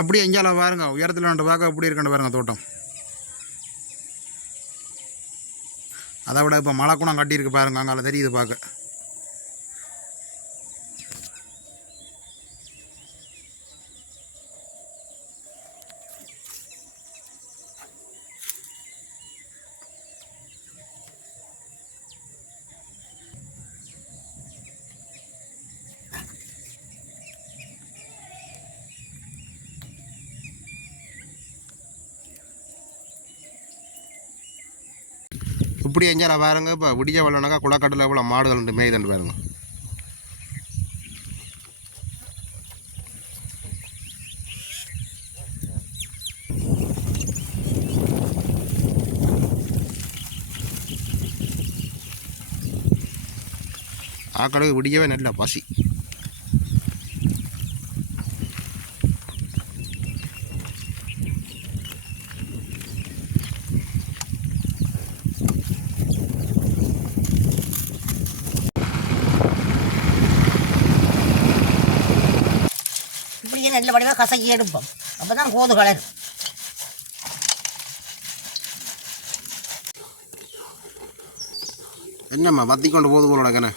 அப்படியே எங்கேயால பாருங்க உயரத்தில் ரெண்டு பார்க்க அப்படி இருக்கணும் பாருங்க தோட்டம். அதை விட இப்போ மழை குணம் கட்டியிருக்கு பாருங்க அங்கால தெரியுது பார்க்க. இப்படி எஞ்சால பாருங்க இப்போ விடிய வரலனாக்கா குளக்கட்டில் எவ்வளோ மாடுகள் ரெண்டு மேய்தண்டு பாருங்க. ஆக்கடவு விடியவே நல்ல பசி இப்படியே நல்ல வடிவாக கசக்கி எடுப்போம். அப்போ தான் கோது கலர் என்னம்மா வத்தி கொண்டு போது போலோட கண்ணே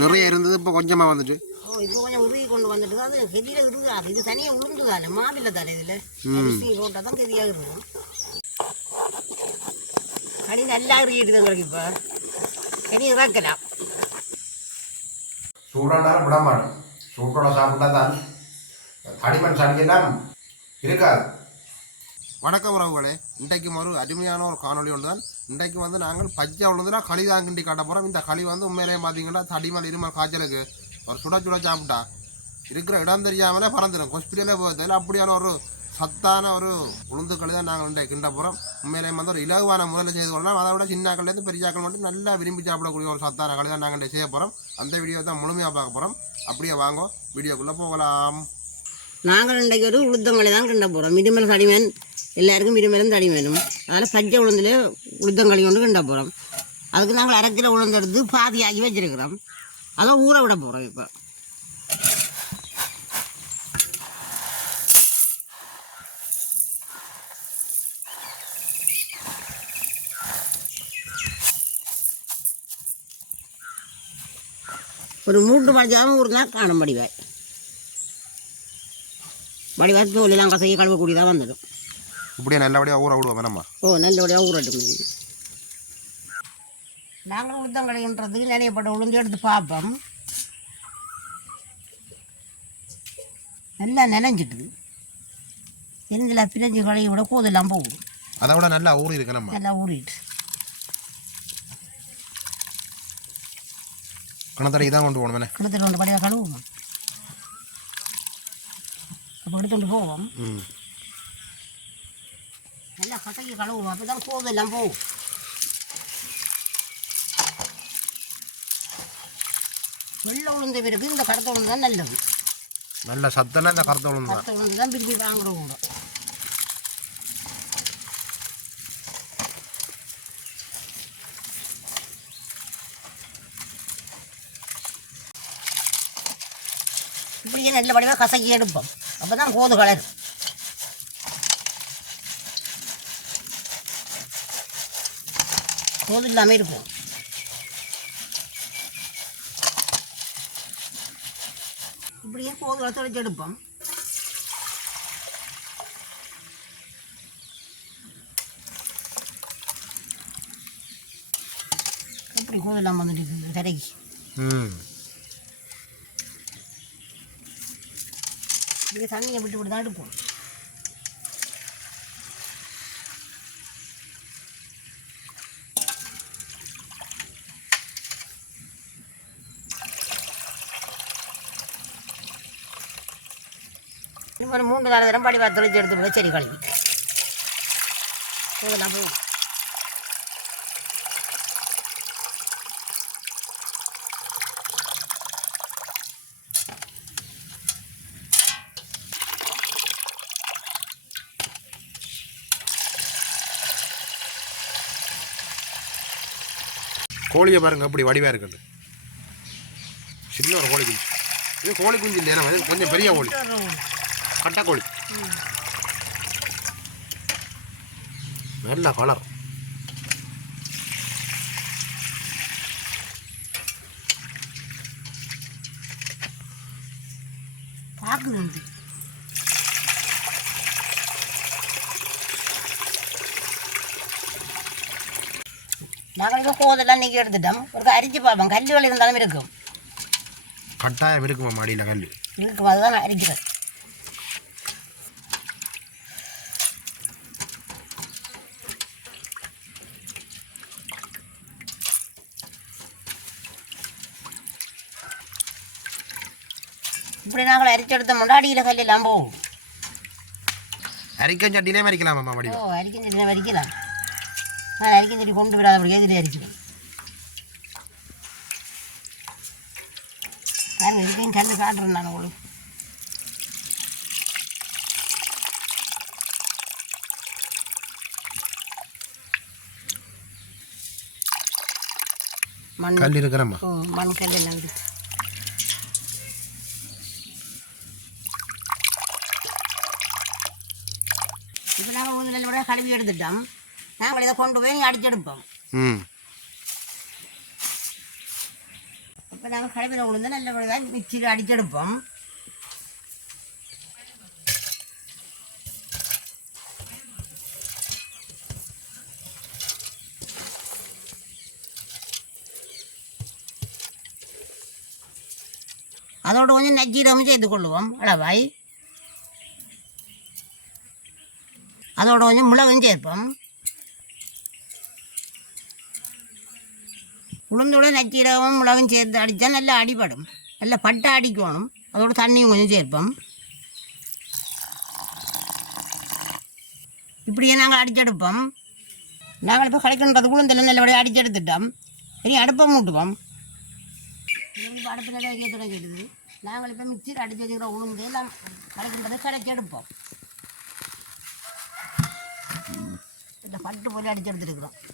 நிறைய இருந்தது இப்போ கொஞ்சமாக வந்துட்டு. ஓ இப்போ கொஞ்சம் உருகி கொண்டு வந்துட்டு தான் அது கெதியில் இருக்காது. இது தனியாக உளுந்து தானே மாவில்லை தானே இதில்? அரிசி போட்டால் தான் கெதியாக இருக்கும். கனி நல்லா இறுக்கிட்டு உங்களுக்கு இப்போ. கனி இறக்கலாம் சூடானாலும் விட மாட்டோம் சூட்டோட சாப்பிட்டா தான் தடிமன் சளியெல்லாம் இருக்காது. வணக்கம் உறவுகளே. இன்றைக்கு ஒரு அருமையான ஒரு காணொளி ஒன்று தான் இன்றைக்கு வந்து நாங்கள் பச்சை உளுந்துனா களி தான் கிண்டி காட்ட போகிறோம் இந்த களி வந்து உண்மையிலேயே பார்த்தீங்கன்னா தடிமல் இருமல் காய்ச்சலுக்கு. ஒரு சுட சுட சாப்பிட்டா. இருக்கிற இடம் தெரியாமலே பறந்துடும் ஹாஸ்பிட்டலே போகிறதில்ல அப்படியான ஒரு சத்தான ஒரு உளுந்து களி தான் நாங்கள் இன்றைக்கு கிண்ட போகிறோம் உண்மையிலேயே வந்து ஒரு இலகுவான முறையில் செய்து கொள்ளலாம். அதை விட சின்னாக்கள்லேருந்து பெரியாக்கள் மட்டும் நல்லா விரும்பி சாப்பிடக்கூடிய ஒரு சத்தான களி தான் நாங்கள் இன்றைக்கு செய்ய போகிறோம் அந்த வீடியோ தான் முழுமையாக பார்க்க போகிறோம் அப்படியே வாங்கோ. வீடியோக்குள்ளே போகலாம். நாங்கள் இன்றைக்கு ஒரு உளுத்தங்களை தான் கிண்ட போகிறோம் மிருமல் தடிமன் எல்லாருக்கும் மிருமலும் தடிமனும் அதில் பச்சை உளுந்துல உளுத்தங்களி கொண்டு கிண்ட போகிறோம் அதுக்கு நாங்கள் அரைக்கிற கிலோ உளுந்து எடுத்து பாதியாகி வச்சிருக்கிறோம். அதை ஊற விட போகிறோம் இப்போ. ஒரு மூன்று மணி நேரம் ஊறுனா காணும் வடிவாய் வடிவாய் தோலெல்லாம் கசையை கழுவக்கூடியதாக வந்துடும் இப்படியே நல்லபடியாக ஊற விடுவோம் நம்ம ஓ நல்லபடியாக ஊறட்டும் நாங்கள் உளுத்தங்கடைன்றதுக்கு நினைப்பட்ட உளுந்து எடுத்து பார்ப்போம் நல்லா நினைஞ்சிட்டு எரிஞ்சில் பிரிஞ்சு கழுவி விட கூதெல்லாம் போகும் அதை விட நல்லா ஊறி இருக்கு நம்ம நல்லா ஊறிட்டு கணத்தடைக்கு தான் கொண்டு போகணும் கிணத்துல கொண்டு படியாக கழுவுவோம் அப்போ எடுத்துட்டு போவோம். நல்லா கசக்கி கழுவுவோம். அப்போ தான் கூதெல்லாம் போகும். வெள்ளை உளுந்த பிறகு இந்த கடத்த உளுந்து தான் நல்லது. நல்ல சத்தனா இந்த கருத்த உளுந்து தான். கடத்த உளுந்து தான் திருப்பி வாங்குறோம் கூட இப்படியே நல்ல வடிவாக கசக்கி எடுப்போம். அப்போ தான் கோது கலர். கோது இல்லாமல் இருக்கும். இப்படியே கோது கலத்தை வச்சு எடுப்போம். எப்படி கோது இல்லாமல் வந்துட்டு இருக்குது கரைக்கு ம். இப்படியே தண்ணியை விட்டு விட்டு தான் எடுப்போம். இன்னும் ஒரு மூன்று நாலு தரம் படி பார்த்து தெளிச்சு எடுத்து போய் செடி கழுவி. இதெல்லாம் போகும் கோழியை பாருங்க அப்படி வடிவாக இருக்குது. சின்ன ஒரு கோழி குஞ்சு. இது கோழி குஞ்சு இல்லையா இது கொஞ்சம் பெரிய கோழி. கட்டை கோழி. நல்ல கலர் பார்க்குது நாங்கள் இப்போ கோதெல்லாம் நீக்கி எடுத்துட்டோம். ஒரு அரிச்சு பார்ப்போம் கல் வலி இருந்தாலும் இருக்கும். கட்டாயம் இருக்குமா மாடியில் கல் இருக்கும். அதுதான் நான் அரிக்கிறேன் இப்படி நாங்கள் அரிச்செடுத்த முன்னாடியில் கல் எல்லாம் போகும். அரிக்கன் சட்டிலே மறிக்கலாமாம்மா ஓ அரிக்கும் செடி வரிக்கலாம். நான் அரிக்கும் செடி கொண்டு விடாதபடியே இதில் அரிக்கிறேன் பாருங்க இதுக்கும் கல் காட்டுறேன் நான் உங்களுக்கு மண் கல் இருக்கிறம்மா மண் கல் எல்லாம் இப்போ நாங்கள் ஊதில் விட கழுவி எடுத்துட்டோம் நாங்கள் இதை கொண்டு போய் அடிச்செடுப்போம். ம். இப்போ நாங்கள் கழுவியில் உளுந்து நல்லபடியாக மிக்சியில் அடிச்செடுப்போம். அதோட கொஞ்சம் நஜீரமும் சேர்த்து கொள்ளுவோம். அளவாய் அதோட கொஞ்சம் மிளகும் சேர்ப்போம். உளுந்தோட நச்சீரகமும் மிளகும் சேர்த்து அடித்தா நல்லா அடிபடும். நல்லா பட்டை அடிக்கணும். அதோட தண்ணியும் கொஞ்சம் சேர்ப்போம். இப்படியே நாங்கள் அடிச்செடுப்போம். நாங்கள் இப்போ கடைக்கின்றது உளுந்தெல்லாம் நல்லபடியாக அடிச்செடுத்துட்டோம். இனி அடுப்பை மூட்டுவோம். இப்போ அடுப்பு நல்லா வைக்க தொடங்கிடுது. நாங்கள் இப்போ மிக்சியில் அடித்து வச்சுக்கிற உளுந்து எல்லாம் கடைக்கின்றதை கடைச்செடுப்போம் இந்த பட்டு போய் அடிச்செடுத்துருக்குறோம் வச்சு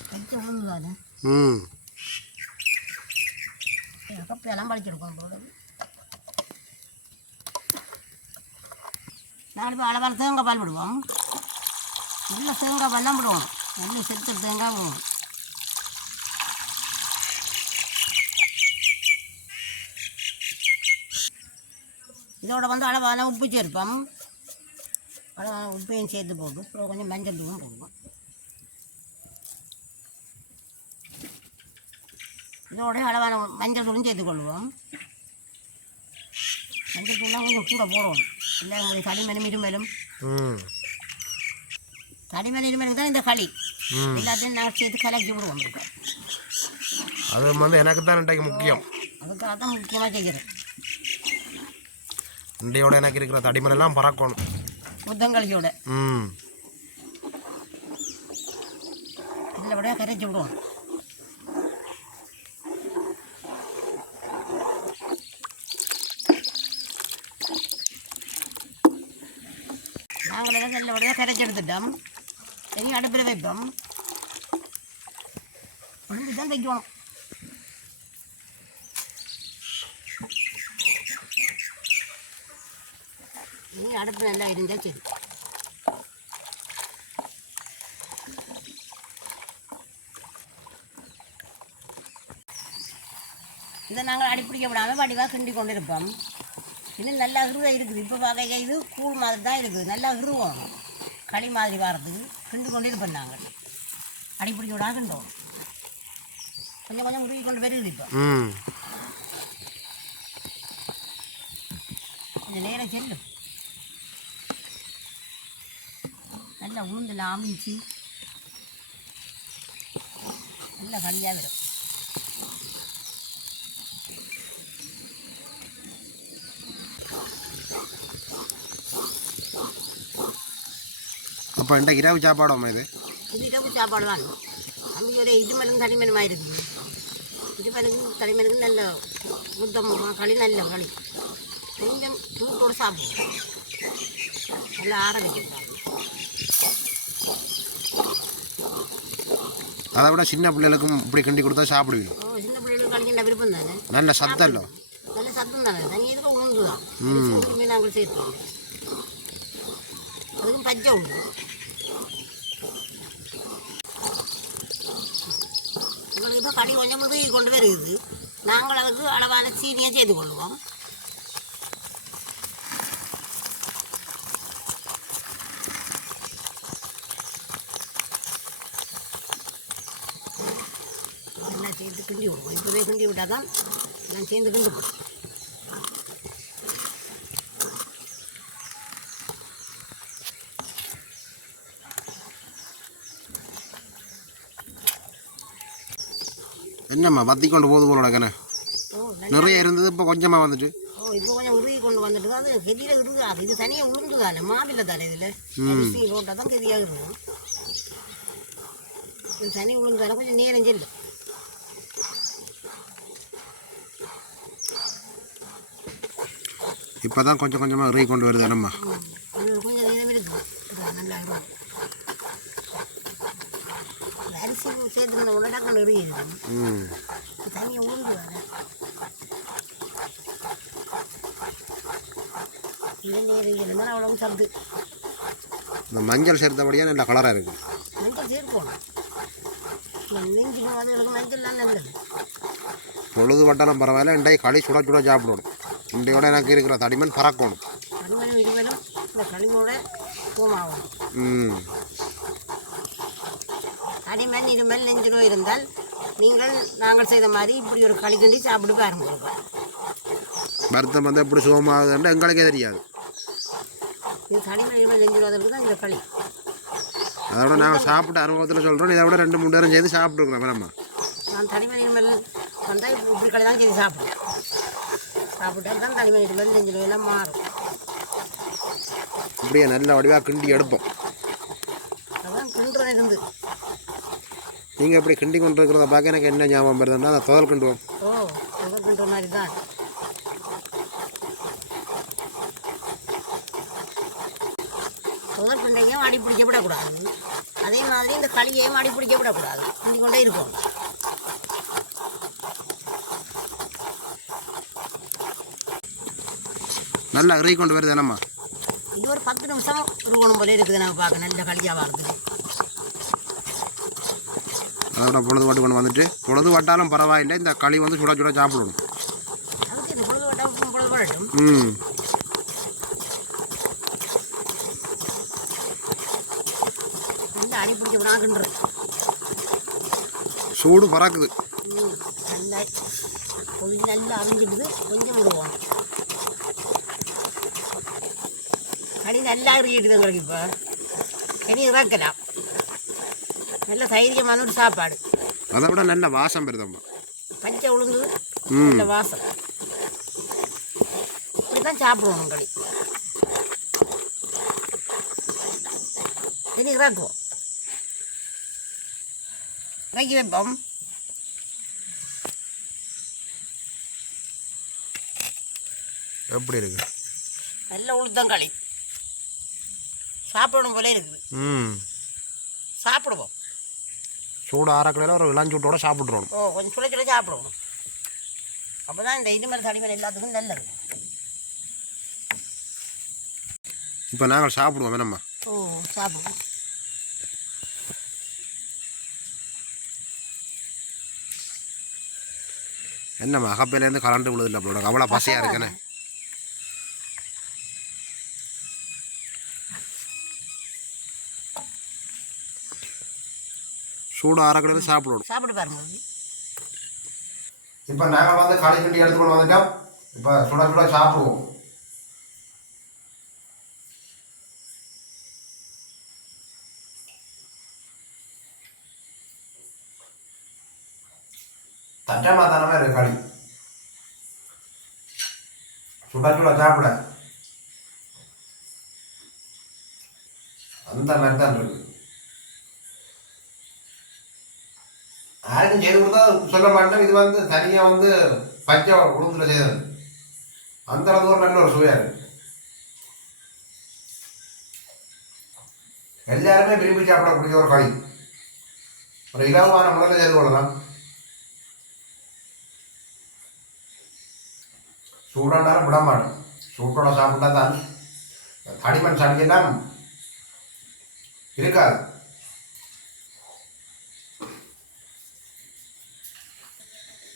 உளுந்து தானே ம் கப்பையெல்லாம் படிச்செடுக்கணும் போல நாலு பேர் அளவான தேங்காய் பால் விடுவோம் நல்ல தேங்காய் பால் தான் விடுவோம் நல்ல செத்து தேங்காய் விடுவோம் இதோட வந்து அளவான உப்பு சேர்ப்போம் அளவான உப்பையும் சேர்த்து போட்டு அப்புறம் கொஞ்சம் மஞ்சள் தூளும் போடுவோம் இதோட அளவான மஞ்சள் தூளும் சேர்த்து கொள்வோம். மஞ்சள் தூள்லாம் கொஞ்சம் கூட போடணும் இல்லை உங்களுக்கு களிமலும் இருமலும் ம். களிமண் இருமலுக்கு தான் இந்த களி எல்லாத்தையும் நான் சேர்த்து கலக்கி விடுவோம் இருக்கோம் அது வந்து எனக்கு தான் இன்றைக்கு முக்கியம். அதுக்காக தான் முக்கியமாக செய்கிறேன் இன்றையோட எனக்கு இருக்கிற தடிமனெல்லாம் பறக்கணும். புத்தங்களியோட ம். இதில் விட கரைச்சி விடுவோம். நாங்கள் எல்லாம் நல்ல விட கரைச்சி எடுத்துட்டோம் இனி அடுப்பில் வைப்போம் உடம்பு தான் தைக்கணும் இனி அடுப்பு நல்லா இருந்தால் சரி இதை நாங்கள் அடிப்பிடிக்க விடாமல் வடிவாக கிண்டி கொண்டு இருப்போம் இன்னும் நல்லா இறுவாக இருக்குது. இப்போ பார்க்க இது கூழ் மாதிரி தான் இருக்குது. நல்லா இறுவோம் களி மாதிரி வரதுக்கு கிண்டி கொண்டு இருப்போம் நாங்கள் அடிப்பிடிக்க விடாம கிண்டோம். கொஞ்சம் கொஞ்சம் உருவி கொண்டு வருது இப்போ. கொஞ்சம் நேரம் செல்லும் நல்லா உளுந்தில் ஆமிச்சு நல்லா களியாக விடும். அப்போ இன்றைக்கு இரவு சாப்பாடாமா இது இது இரவு சாப்பாடு தான் அங்கே ஒரு இடுமலும் தனிமலுமாக இருக்குது இடுமலுக்கும் தனிமலுக்கும் நல்ல புத்தம் களி நல்ல களி கொஞ்சம் சூட்டோடு சாப்பிடுவோம் நல்லா ஆற வைக்கிறாங்க அதை விட சின்ன பிள்ளைகளுக்கும் இப்படி கிண்டி கொடுத்தா சாப்பிடுவீங்க சின்ன பிள்ளைகளுக்கு களி நல்ல விருப்பம் தானே நல்ல சத்தல்லோ நல்ல சத்தம் தானே தனி இதுக்கு உளுந்து தான் ஒன்றுமே நாங்கள் சேர்த்து அதுக்கும் பச்சை உண்டு இப்போ கடி கொஞ்சம் உதவி கொண்டு வருது. நாங்கள் அதுக்கு அளவான சீனியை செய்து கொள்வோம். எல்லாம் சேர்ந்து கிண்டி விடுவோம். இப்போவே கிண்டி விட்டால் தான் எல்லாம் சேர்ந்து கிண்டு போடுவோம் என்னம்மா வத்தி கொண்டு போகுது போல கண்ணே நிறைய இருந்தது இப்போ கொஞ்சமாக வந்துட்டு. ஓ இப்போ கொஞ்சம் உருகி கொண்டு வந்துட்டு தான் அது கெதியில் இருந்து அது இது தனியாக உளுந்து தானே மாவில்லை தானே இதில் போட்டால் தான் கெதியாக இருக்கும். இது தனி உளுந்து தானே கொஞ்சம் நேரம் செல்லு. இப்போ தான் கொஞ்சம் கொஞ்சமாக இறங்கி கொண்டு வருது இன்னும் கொஞ்சம் நேரம் இருக்குது நல்லா இருக்கும். அரிசி சேர்த்து உடனே நேரம் இருந்தால் அவ்வளோ சத்து இந்த மஞ்சள் சேர்த்தபடியாக நல்ல கலராக இருக்குது மஞ்சள் சேர்க்கணும் இந்த நெஞ்சு அதுகளுக்கு மஞ்சள்லாம் நல்லது பொழுது வட்டாலும் பரவாயில்ல இன்றைய களி சுட சுட சாப்பிடணும் இன்றையோட எனக்கு இருக்கிற தடிமன் பறக்கணும் இருமலும் இந்த களிமோட ம் களிமண் இருமல் நெஞ்சு நோய் இருந்தால் நீங்கள் நாங்கள் செய்த மாதிரி இப்படி ஒரு களி கிண்டி சாப்பிட்டு பாருங்க. வருத்தம் வந்து எப்படி சுகமாகுதுன்னு எங்களுக்கே தெரியாது. இது களிமண் இருமல் நெஞ்சு நோய் தான் இந்த களி. அதோட நாங்கள் சாப்பிட்ட அனுபவத்தில் சொல்கிறோம் இதை விட ரெண்டு மூணு நேரம் செய்து சாப்பிட்ருக்குறோம் வேணாம்மா நான் தனிமணி இருமல் வந்தால் இப்படி இப்படி களி தான் செய்து சாப்பிடுவேன். சாப்பிட்டால் தான் தனிமணி இருமல் நெஞ்சு நோயெல்லாம் மாறும். இப்படியே நல்ல வடிவாக கிண்டி எடுப்போம். அதான் கிண்டுறது இருந்து நீங்கள் இப்படி கிண்டி கொண்டு இருக்கிறத பார்க்க எனக்கு என்ன ஞாபகம் வருதுன்னா அந்த துதல் கிண்டுவோம். ஓ சுகர் கிண்டுற மாதிரி தான். கிண்டையும் அடி பிடிக்க விடக்கூடாது அதே மாதிரி இந்த களியையும் அடி பிடிக்க விடக்கூடாது கிண்டி கொண்டே இருக்கும். நல்லா இறங்கி கொண்டு வருது என்னம்மா? இது ஒரு பத்து நிமிஷம் உருவணும் போல இருக்குது நம்ம பார்க்க நல்ல களியாக வருது அதோட பொழுது வட்டு கொண்டு வந்துட்டு பொழுது வட்டாலும் பரவாயில்லை இந்த களி வந்து சுட சுட சாப்பிடணும். ம். சூடு பறக்குது. நல்லா அரிஞ்சிடுது கொஞ்சம் விடுவோம். கனி நல்லா இறுக்கிடுது உங்களுக்கு இப்போ. கனி இறக்கலாம். நல்ல தைரியமான ஒரு சாப்பாடு. அதை விட நல்ல வாசம் பெறுதம்மா. பச்சை உளுந்து ம். நல்ல வாசம். இப்படி தான் சாப்பிடுவோம் களி கனி இறக்குவோம். இறக்கி வைப்போம். எப்படி இருக்கு? நல்ல உளுத்தங்களி சாப்பிடணும் போல இருக்குது. ம். சாப்பிடுவோம். சூடு ஆறக்கடையில் ஒரு இளஞ்சூட்டோட சாப்பிட்றோம் ஓ கொஞ்சம் சுட சுட சாப்பிடுவோம். அப்போ தான் இந்த மாதிரி தடிமன் எல்லாத்துக்கும் நல்லது. இப்போ நாங்கள் சாப்பிடுவோம் என்னம்மா? ஓ சாப்பிடுவோம். என்னம்மா அகப்பையிலேருந்து கரண்ட் விழுதில்ல அப்போ அவ்வளோ பசையாக இருக்கேனே. சூடு ஆறக்கடையில் சாப்பிடணும். சாப்பிட்டு பாருங்க இப்போ நாங்கள் வந்து களி கிண்டி எடுத்துக்கொண்டு வந்துட்டோம். இப்போ சுட சுட சாப்பிடுவோம். தட்டமா தானமே இருக்கு களி. சுட சுட சாப்பிட. அந்த மாதிரி தான் இருக்கு. யாருக்கும் செய்து கொடுத்தா சொல்ல மாட்டேன். இது வந்து தனியாக வந்து பச்சை உளுந்துல செய்தது அந்த அளவுக்கு ஒரு நல்ல ஒரு சுவையாக இருக்கு. எல்லாருமே விரும்பி சாப்பிடக்கூடிய ஒரு களி ஒரு இலவான முறையில் செய்து கொள்ளலாம். சூடானாலும் விட மாட்டோம் சூட்டோட சாப்பிட்டா தான். தடிமன் சளியெல்லாம் இருக்காது.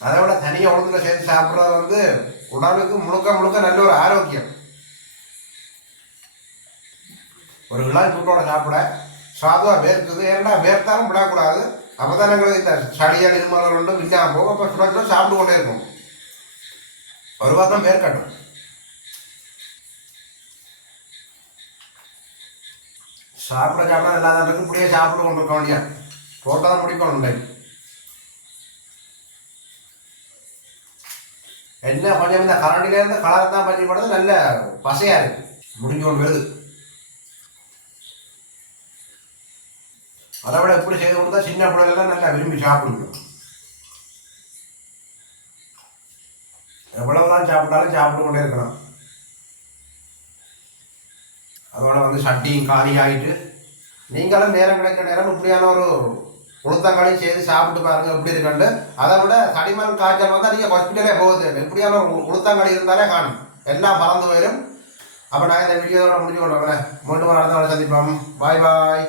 அதை விட தனியாக உளுந்துல சேர்த்து சாப்பிட்றது வந்து உடலுக்கு முழுக்க முழுக்க நல்ல ஒரு ஆரோக்கியம். ஒரு கிளாஸ் சூட்டோட சாப்பிட சாதுவாக வேர்க்குது. ஏன்னா வேர்த்தாலும் விடக்கூடாது. அப்போ தான் எங்களுக்கு இந்த சளியால் இருமல் ஒன்றும் இல்லாமல் போகும். அப்போ சுட சுட சாப்பிட்டு கொண்டே இருக்கும். ஒரு வாரம் வேர்க்கட்டும். சாப்பிட சாப்பிட எல்லா தான் இப்படியே சாப்பிட்டு கொண்டு இருக்க வேண்டியா போட்டால் தான் முடிக்கணும் உண்டை என்ன கொஞ்சம் இந்த கரண்டில இருந்து கலர் தான் பண்ணி நல்ல பசையா இருக்கு. முடிஞ்சு கொண்டு வருது. அதை விட எப்படி செய்து கொடுத்தா சின்ன பிள்ளைகள்லாம் நல்லா விரும்பி சாப்பிடுங்க. எவ்வளவுதான் சாப்பிட்டாலும் சாப்பிட்டு கொண்டே இருக்கணும் அதோட வந்து சட்டியும் காலி ஆகிட்டு நீங்களும் நேரம் கிடைக்கிற நேரம் இப்படியான ஒரு உளுத்தங்களி செய்து சாப்பிட்டு பாருங்க எப்படி இருக்குன்னு அதை விட தடிமன் காய்ச்சல் வந்தால் நீங்கள் ஹாஸ்பிட்டலே போகுது. இப்படியான ஒரு உளுத்தங்களி இருந்தாலே காணும். எல்லாம் பறந்து போயிடும் அப்போ நான் இந்த வீடியோவோட முடிஞ்சு கொண்டு வரேன். மீண்டும் ஒரு அடுத்த சந்திப்போம். பாய் பாய்